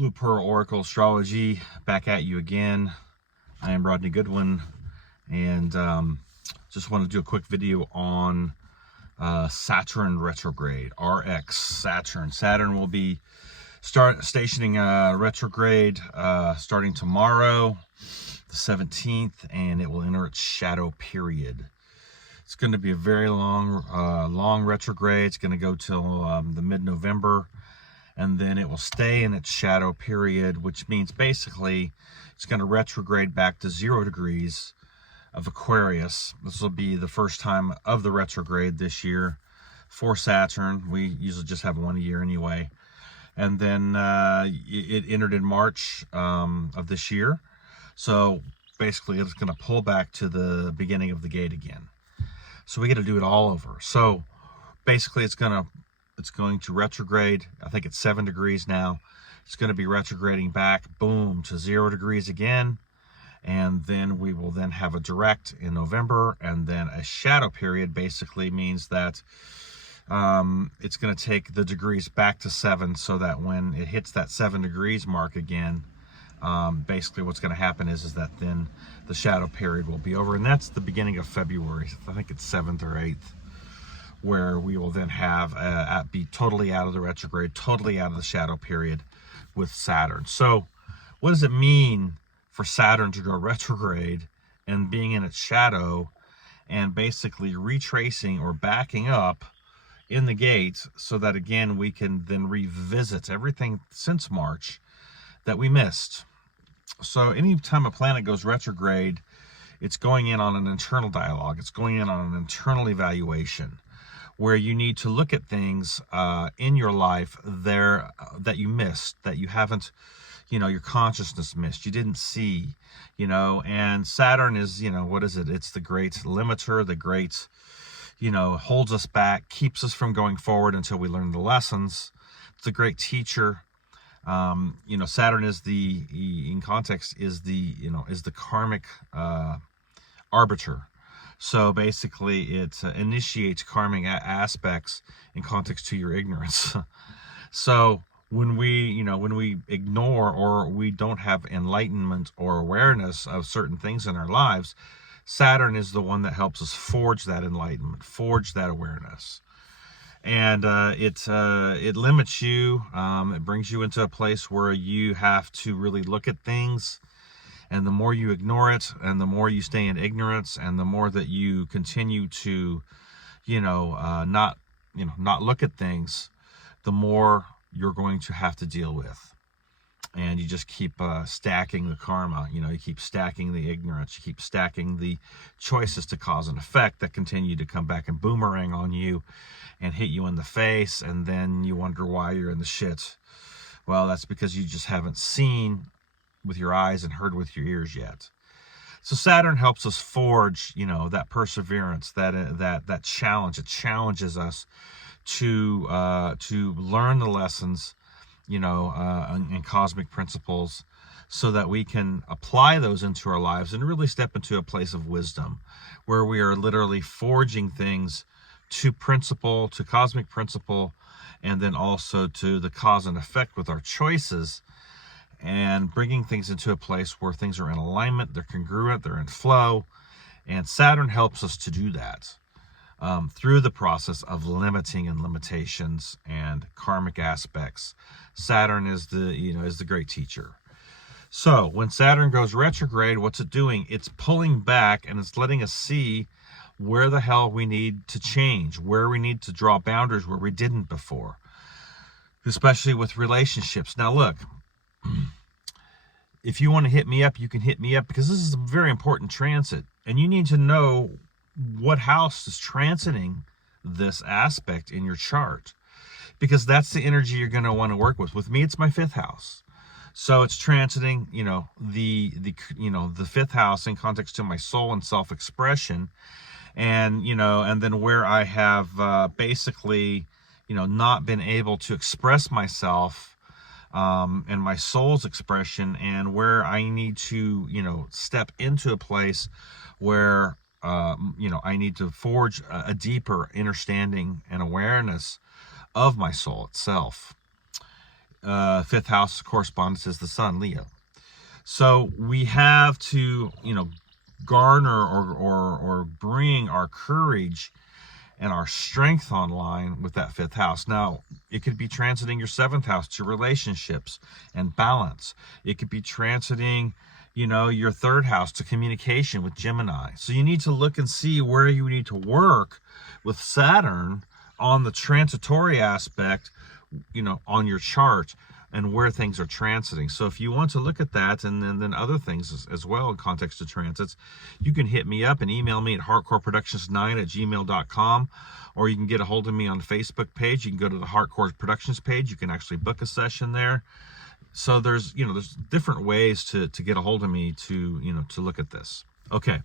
Blue Pearl Oracle Astrology, back at you again. I am Rodney Goodwin, and just want to do a quick video on Saturn retrograde, RX Saturn. Saturn will be stationing retrograde starting tomorrow, the 17th, and it will enter its shadow period. It's going to be a very long retrograde. It's going to go till the mid-November, and then it will stay in its shadow period, which means basically it's going to retrograde back to 0 degrees of Aquarius. This will be the first time of the retrograde this year for Saturn. We usually just have one a year anyway. And then it entered in March of this year. So basically it's going to pull back to the beginning of the gate again. So we got to do it all over. So basically it's going to retrograde. I think it's 7 degrees now. It's going to be retrograding back, boom, to 0 degrees again. And then we will then have a direct in November, and then a shadow period basically means that it's going to take the degrees back to 7, so that when it hits that 7 degrees mark again, basically what's going to happen is that then the shadow period will be over, and that's the beginning of February. I think it's 7th or 8th, where we will then have be totally out of the retrograde, totally out of the shadow period with Saturn. So what does it mean for Saturn to go retrograde and being in its shadow and basically retracing or backing up in the gate, so that again we can then revisit everything since March that we missed? So anytime a planet goes retrograde, it's going in on an internal dialogue. It's going in on an internal evaluation, where you need to look at things in your life there that you missed, that you haven't, your consciousness missed, you didn't see, and Saturn is, what is it? It's the great limiter, the great, holds us back, keeps us from going forward until we learn the lessons. It's a great teacher. Saturn is in context, is the karmic arbiter. So basically it initiates karmic aspects in context to your ignorance. So when we ignore, or we don't have enlightenment or awareness of certain things in our lives, Saturn is the one that helps us forge that enlightenment, forge that awareness. And it limits you. It brings you into a place where you have to really look at things. And the more you ignore it, and the more you stay in ignorance, and the more that you continue to, not look at things, the more you're going to have to deal with. And you just keep stacking the karma. You keep stacking the ignorance. You keep stacking the choices to cause and effect that continue to come back and boomerang on you and hit you in the face. And then you wonder why you're in the shit. Well, that's because you just haven't seen with your eyes and heard with your ears yet. So Saturn helps us forge, that perseverance, that challenge. It challenges us to learn the lessons, and cosmic principles, so that we can apply those into our lives and really step into a place of wisdom, where we are literally forging things to principle, to cosmic principle, and then also to the cause and effect with our choices, and bringing things into a place where things are in alignment, they're congruent, they're in flow. And Saturn helps us to do that through the process of limiting and limitations and karmic aspects. Saturn is the great teacher. So when Saturn goes retrograde, what's it doing? It's pulling back, and it's letting us see where the hell we need to change, where we need to draw boundaries where we didn't before, especially with relationships. Now look, if you want to hit me up, you can hit me up, because this is a very important transit, and you need to know what house is transiting this aspect in your chart, because that's the energy you're going to want to work with. With me, it's my 5th house. So it's transiting, the 5th house in context to my soul and self-expression. And, and then where I have basically, not been able to express myself and my soul's expression, and where I need to, step into a place where, I need to forge a deeper understanding and awareness of my soul itself. fifth house correspondence is the sun, Leo. So we have to, garner or bring our courage and our strength online with that fifth house. Now, it could be transiting your seventh house to relationships and balance. It could be transiting, your third house to communication with Gemini. So you need to look and see where you need to work with Saturn on the transitory aspect, on your chart, and where things are transiting. So if you want to look at that and then other things as well in context of transits, you can hit me up and email me at heartcoreproductions9@gmail.com, or you can get a hold of me on the Facebook page. You can go to the Heartcore Productions page. You can actually book a session there. So there's different ways to get a hold of me to look at this. Okay,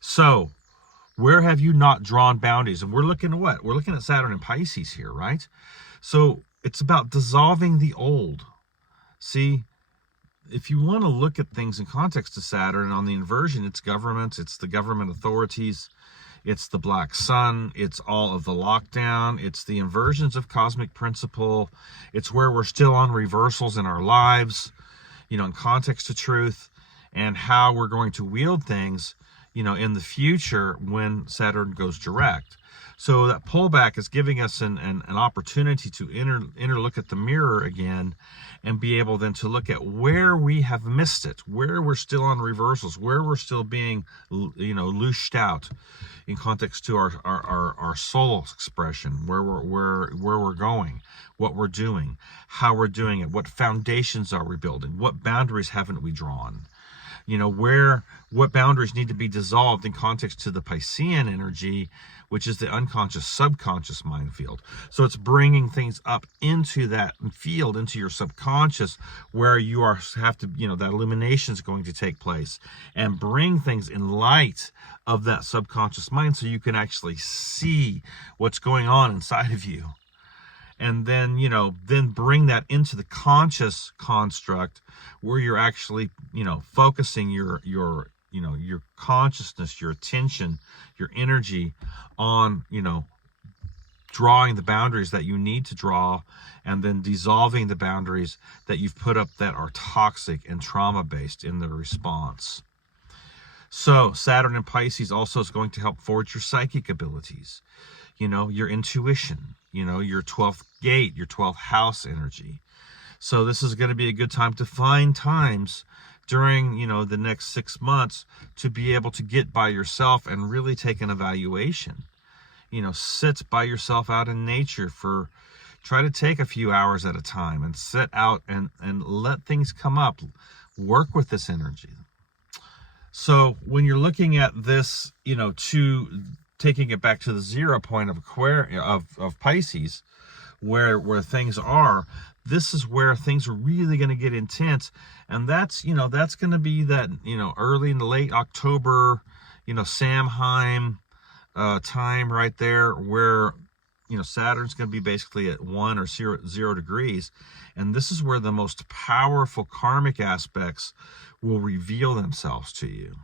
so where have you not drawn boundaries? And we're looking at what? We're looking at Saturn and Pisces here, right? So it's about dissolving the old. See, if you want to look at things in context to Saturn, on the inversion, it's government, it's the government authorities, it's the black sun, it's all of the lockdown, it's the inversions of cosmic principle, it's where we're still on reversals in our lives, in context to truth, and how we're going to wield things, in the future when Saturn goes direct. So that pullback is giving us an opportunity to look at the mirror again and be able then to look at where we have missed it, where we're still on reversals, where we're still being, loosed out in context to our soul expression, where we're going, what we're doing, how we're doing it, what foundations are we building, what boundaries haven't we drawn, what boundaries need to be dissolved in context to the Piscean energy, which is the unconscious, subconscious mind field. So it's bringing things up into that field, into your subconscious, where you have to, that illumination is going to take place, and bring things in light of that subconscious mind so you can actually see what's going on inside of you. And then, then bring that into the conscious construct where you're actually, focusing your consciousness, your attention, your energy on, drawing the boundaries that you need to draw, and then dissolving the boundaries that you've put up that are toxic and trauma-based in the response. So Saturn in Pisces also is going to help forge your psychic abilities, your intuition, your 12th gate, your 12th house energy. So this is going to be a good time to find times during, the next 6 months to be able to get by yourself and really take an evaluation. Sit by yourself out in nature try to take a few hours at a time and sit out and let things come up. Work with this energy. So when you're looking at this, taking it back to the 0 point of Pisces, where things are, this is where things are really going to get intense. And that's going to be that, early in the late October, Samhain time right there, where, Saturn's going to be basically at 1 or 0 degrees. And this is where the most powerful karmic aspects will reveal themselves to you.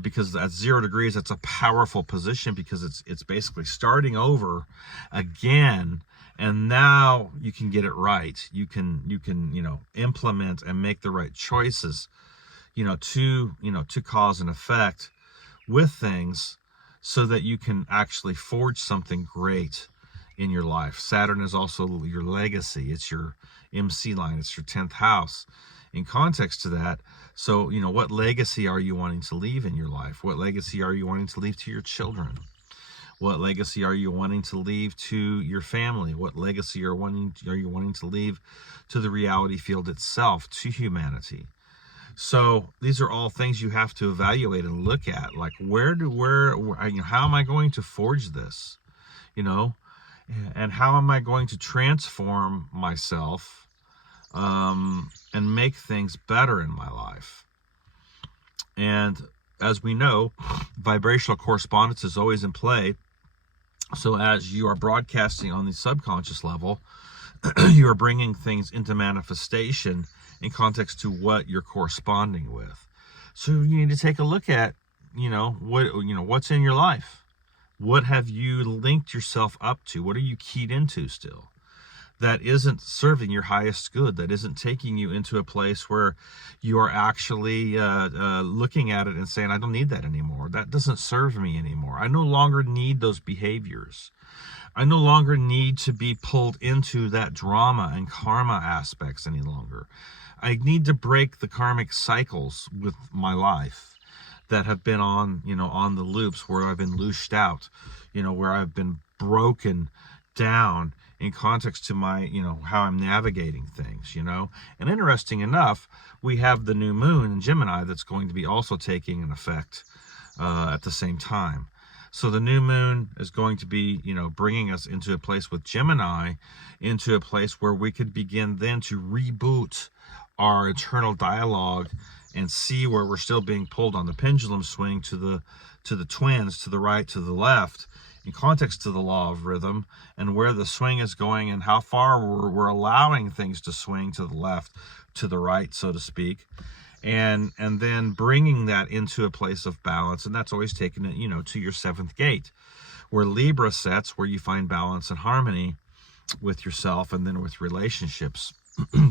Because at 0 degrees, that's a powerful position, because it's basically starting over again. And now you can get it right. You can implement and make the right choices, to cause and effect with things, so that you can actually forge something great in your life. Saturn is also your legacy. It's your MC line. It's your 10th house in context to that. So, what legacy are you wanting to leave in your life? What legacy are you wanting to leave to your children? What legacy are you wanting to leave to your family? What legacy are you wanting to leave to the reality field itself, to humanity? So these are all things you have to evaluate and look at. Like, how am I going to forge this? And how am I going to transform myself and make things better in my life? And as we know, vibrational correspondence is always in play. So as you are broadcasting on the subconscious level, you are bringing things into manifestation in context to what you're corresponding with. So you need to take a look at, what's in your life. What have you linked yourself up to? What are you keyed into still? that isn't serving your highest good, that isn't taking you into a place where you are actually looking at it and saying, I don't need that anymore. That doesn't serve me anymore. I no longer need those behaviors. I no longer need to be pulled into that drama and karma aspects any longer. I need to break the karmic cycles with my life that have been on, on the loops, where I've been loosed out, where I've been broken down in context to my, how I'm navigating things, And interesting enough, we have the new moon in Gemini that's going to be also taking an effect at the same time. So the new moon is going to be, bringing us into a place with Gemini, into a place where we could begin then to reboot our internal dialogue and see where we're still being pulled on the pendulum swing to the twins, to the right, to the left, in context to the law of rhythm, and where the swing is going and how far we're allowing things to swing to the left, to the right, so to speak. And then bringing that into a place of balance, and that's always taking it, to your 7th gate, where Libra sets, where you find balance and harmony with yourself, and then with relationships,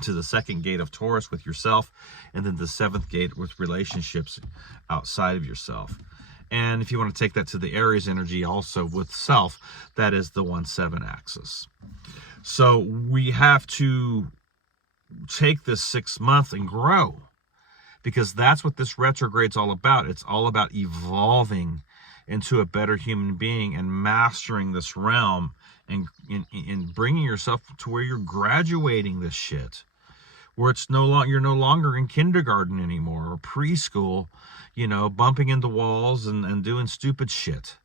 to the 2nd gate of Taurus with yourself, and then the 7th gate with relationships outside of yourself. And if you want to take that to the Aries energy also with self, that is the 1-7 axis. So we have to take this 6 month and grow, because that's what this retrograde's all about. It's all about evolving into a better human being and mastering this realm and bringing yourself to where you're graduating this shit, where it's you're no longer in kindergarten anymore or preschool, bumping into walls and doing stupid shit.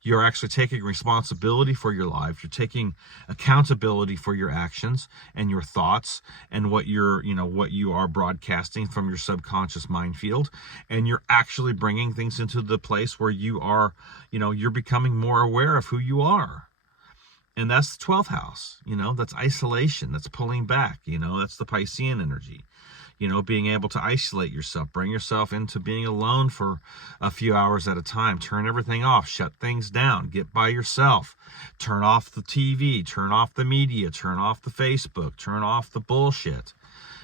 You're actually taking responsibility for your life. You're taking accountability for your actions and your thoughts and what you are broadcasting from your subconscious mind field. And you're actually bringing things into the place where you are, you're becoming more aware of who you are. And that's the 12th house, that's isolation, that's pulling back, that's the Piscean energy. Being able to isolate yourself, bring yourself into being alone for a few hours at a time, turn everything off, shut things down, get by yourself, turn off the TV, turn off the media, turn off the Facebook, turn off the bullshit,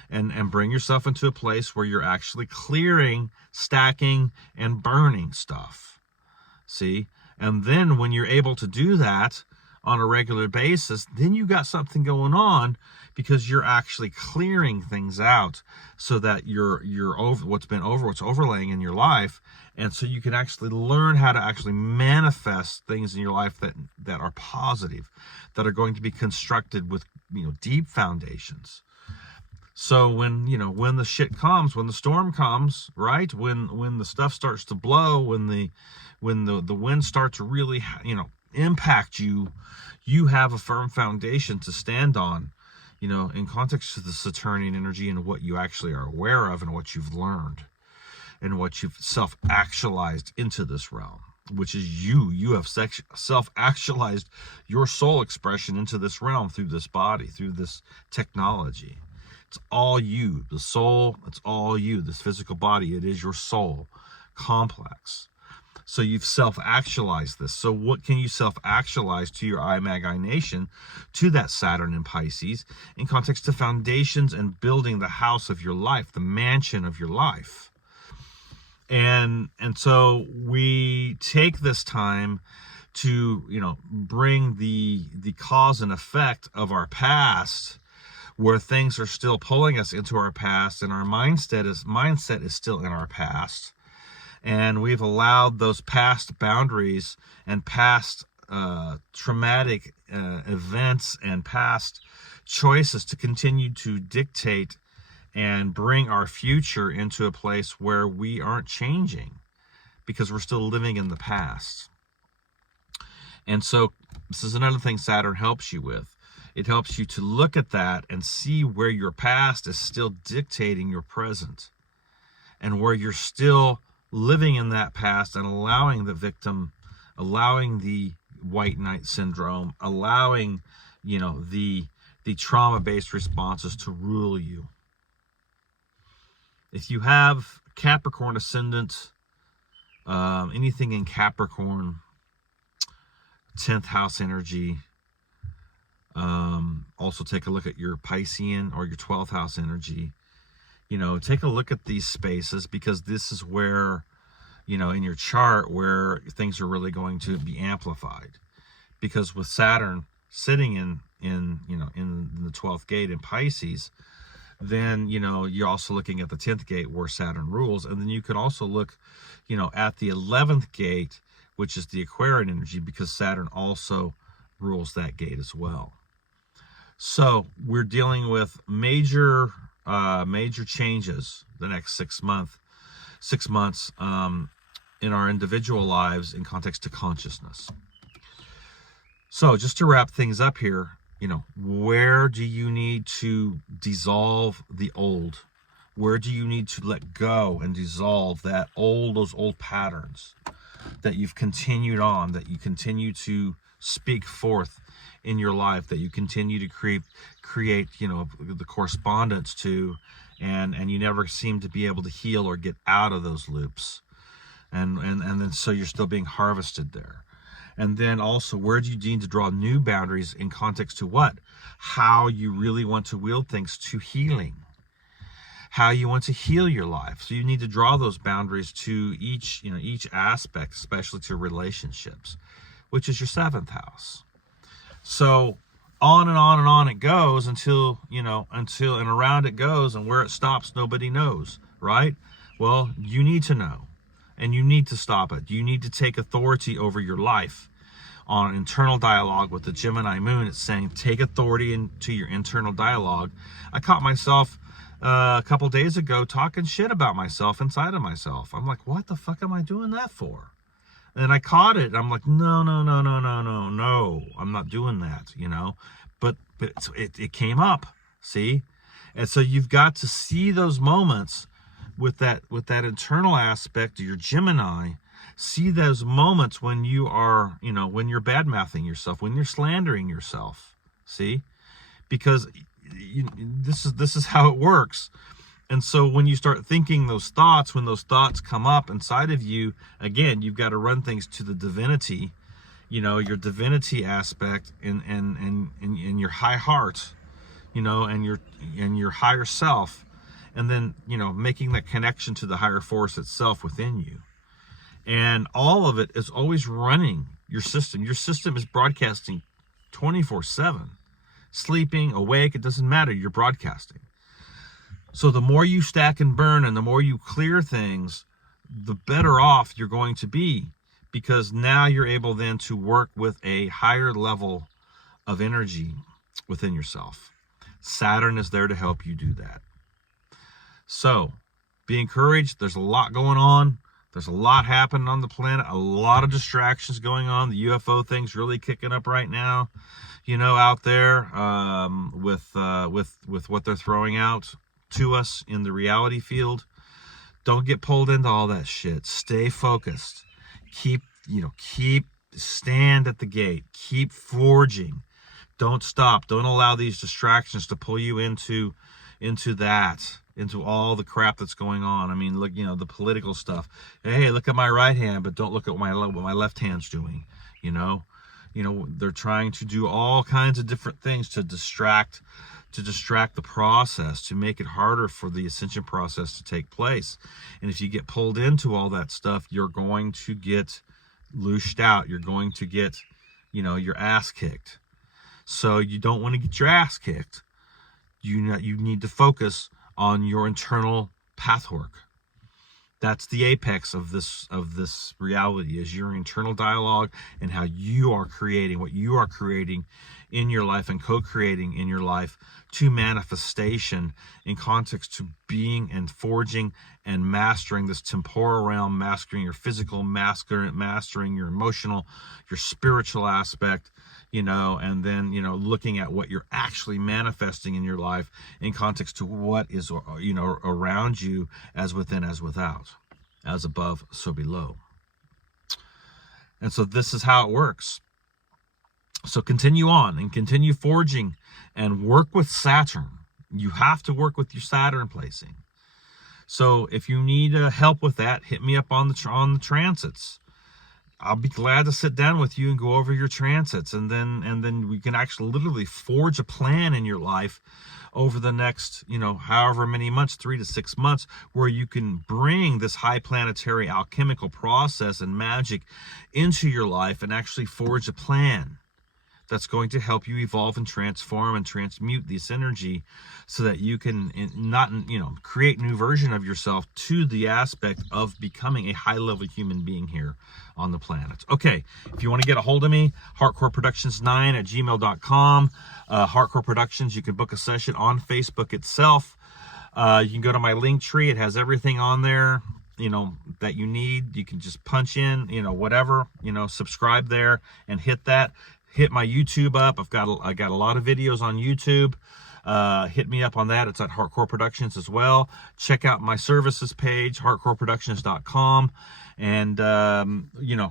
and bring yourself into a place where you're actually clearing, stacking, and burning stuff. See? And then when you're able to do that on a regular basis, then you got something going on, because you're actually clearing things out so that you're over what's overlaying in your life. And so you can actually learn how to actually manifest things in your life that are positive, that are going to be constructed with, deep foundations. So when the shit comes, when the storm comes, right? When the stuff starts to blow, when the wind starts to really, impact you, you have a firm foundation to stand on, in context to the Saturnian energy and what you actually are aware of and what you've learned and what you've self-actualized into this realm, which is you have self-actualized your soul expression into this realm through this body, through this technology. It's all you, the soul, it's all you, this physical body, it is your soul complex. So you've self-actualized this. So what can you self-actualize to your I Nation, to that Saturn in Pisces, in context to foundations and building the house of your life, the mansion of your life? And so we take this time to, bring the cause and effect of our past, where things are still pulling us into our past, and our mindset is still in our past. And we've allowed those past boundaries and past traumatic events and past choices to continue to dictate and bring our future into a place where we aren't changing, because we're still living in the past. And so this is another thing Saturn helps you with. It helps you to look at that and see where your past is still dictating your present, and where you're still living in that past and allowing the victim, allowing the white knight syndrome, allowing, the trauma-based responses to rule you. If you have Capricorn ascendant, anything in Capricorn, 10th house energy, Also take a look at your Piscean or your 12th house energy. You know, take a look at these spaces, because this is where, you know, in your chart where things are really going to be amplified. Because with Saturn sitting in the 12th gate in Pisces, then, you know, you're also looking at the 10th gate where Saturn rules. And then you can also look, you know, at the 11th gate, which is the Aquarian energy, because Saturn also rules that gate as well. So we're dealing with major changes the next 6 months in our individual lives in context to consciousness. So just to wrap things up here, you know, where do you need to dissolve the old? Where do you need to let go and dissolve those old patterns that you've continued on, that you continue to speak forth in your life, that you continue to create, you know, the correspondence to, and you never seem to be able to heal or get out of those loops. And then so you're still being harvested there. And then also, where do you need to draw new boundaries in context to what? How you really want to wield things to healing. How you want to heal your life. So you need to draw those boundaries to each aspect, especially to relationships, which is your 7th house. So on and on and on it goes until and around it goes, and where it stops, nobody knows, right? Well, you need to know. And you need to stop it. You need to take authority over your life. On an internal dialogue with the Gemini moon, it's saying take authority into your internal dialogue. I caught myself a couple days ago talking shit about myself inside of myself. I'm like, what the fuck am I doing that for? And I caught it. I'm like, no, I'm not doing that, you know. But it came up, see? And so you've got to see those moments with that internal aspect of your Gemini. See those moments when you are, you know, when you're bad-mouthing yourself, when you're slandering yourself, see? Because this is how it works. And so when you start thinking those thoughts, when those thoughts come up inside of you, again, you've got to run things to the divinity, you know, your divinity aspect and your high heart, you know, and your higher self. And then, you know, making that connection to the higher force itself within you. And all of it is always running your system. Your system is broadcasting 24/7. Sleeping, awake, it doesn't matter. You're broadcasting. So the more you stack and burn and the more you clear things, the better off you're going to be. Because now you're able then to work with a higher level of energy within yourself. Saturn is there to help you do that. So, be encouraged. There's a lot going on. There's a lot happening on the planet. A lot of distractions going on. The UFO thing's really kicking up right now, you know, out there with what they're throwing out to us in the reality field. Don't get pulled into all that shit. Stay focused. Keep stand at the gate. Keep forging. Don't stop. Don't allow these distractions to pull you into all the crap that's going on. I mean, look, you know, the political stuff. Hey, look at my right hand, but don't look at what my left hand's doing. You know, they're trying to do all kinds of different things to distract the process, to make it harder for the ascension process to take place. And if you get pulled into all that stuff, you're going to get loosed out. You're going to get, you know, your ass kicked. So you don't want to get your ass kicked. You need to focus on your internal pathwork. That's the apex of this reality, is your internal dialogue and how you are creating what you are creating in your life and co-creating in your life to manifestation in context to being and forging and mastering this temporal realm, mastering your physical, mastering your emotional, your spiritual aspect, you know, and then, you know, looking at what you're actually manifesting in your life in context to what is, you know, around you, as within, as without, as above, so below. And so this is how it works. So continue on and continue forging and work with Saturn. You have to work with your Saturn placing. So if you need help with that, hit me up on the transits. I'll be glad to sit down with you and go over your transits, and then we can actually literally forge a plan in your life over the next, however many months, 3 to 6 months, where you can bring this high planetary alchemical process and magic into your life and actually forge a plan that's going to help you evolve and transform and transmute this energy so that you can not, create a new version of yourself to the aspect of becoming a high-level human being here on the planet. Okay, if you want to get a hold of me, heartcoreproductions9@gmail.com. Heartcore Productions, you can book a session on Facebook itself. You can go to my link tree. It has everything on there, that you need. You can just punch in, whatever, subscribe there and hit that. Hit my YouTube up. I got a lot of videos on YouTube. Hit me up on that. It's at Heartcore Productions as well. Check out my services page, heartcoreproductions.com. And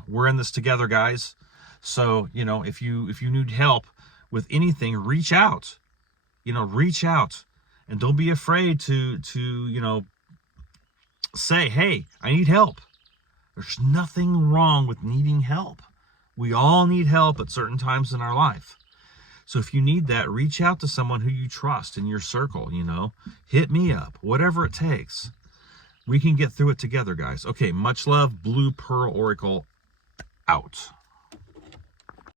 we're in this together, guys. So, if you need help with anything, reach out. Reach out, and don't be afraid to say, hey, I need help. There's nothing wrong with needing help. We all need help at certain times in our life. So if you need that, reach out to someone who you trust in your circle, hit me up, whatever it takes. We can get through it together, guys. Okay, much love. Blue Pearl Oracle out.